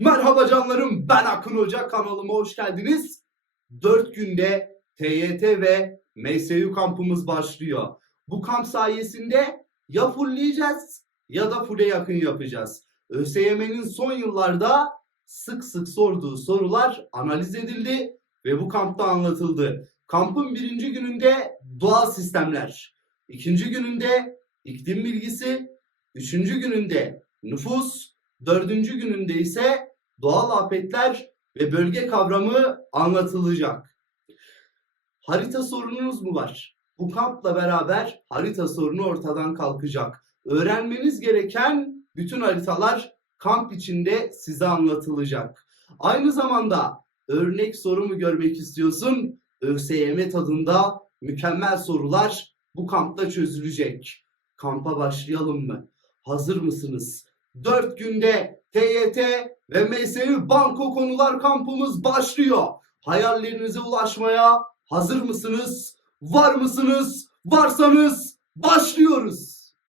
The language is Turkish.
Merhaba canlarım ben Akın Hoca kanalıma hoş geldiniz. 4 günde TYT ve MSU kampımız başlıyor. Bu kamp sayesinde ya fullleyeceğiz ya da full'e yakın yapacağız. ÖSYM'nin son yıllarda sık sık sorduğu sorular analiz edildi ve bu kampta anlatıldı. Kampın birinci gününde doğal sistemler, ikinci gününde iklim bilgisi, üçüncü gününde nüfus, dördüncü gününde ise doğal afetler ve bölge kavramı anlatılacak. Harita sorununuz mu var? Bu kampla beraber harita sorunu ortadan kalkacak. Öğrenmeniz gereken bütün haritalar kamp içinde size anlatılacak. Aynı zamanda örnek soru mu görmek istiyorsun? ÖSYM tadında mükemmel sorular bu kampta çözülecek. Kampa başlayalım mı? Hazır mısınız? 4 günde TYT ve MSU Banko Konular kampımız başlıyor. Hayallerinize ulaşmaya hazır mısınız? Var mısınız? Varsanız başlıyoruz.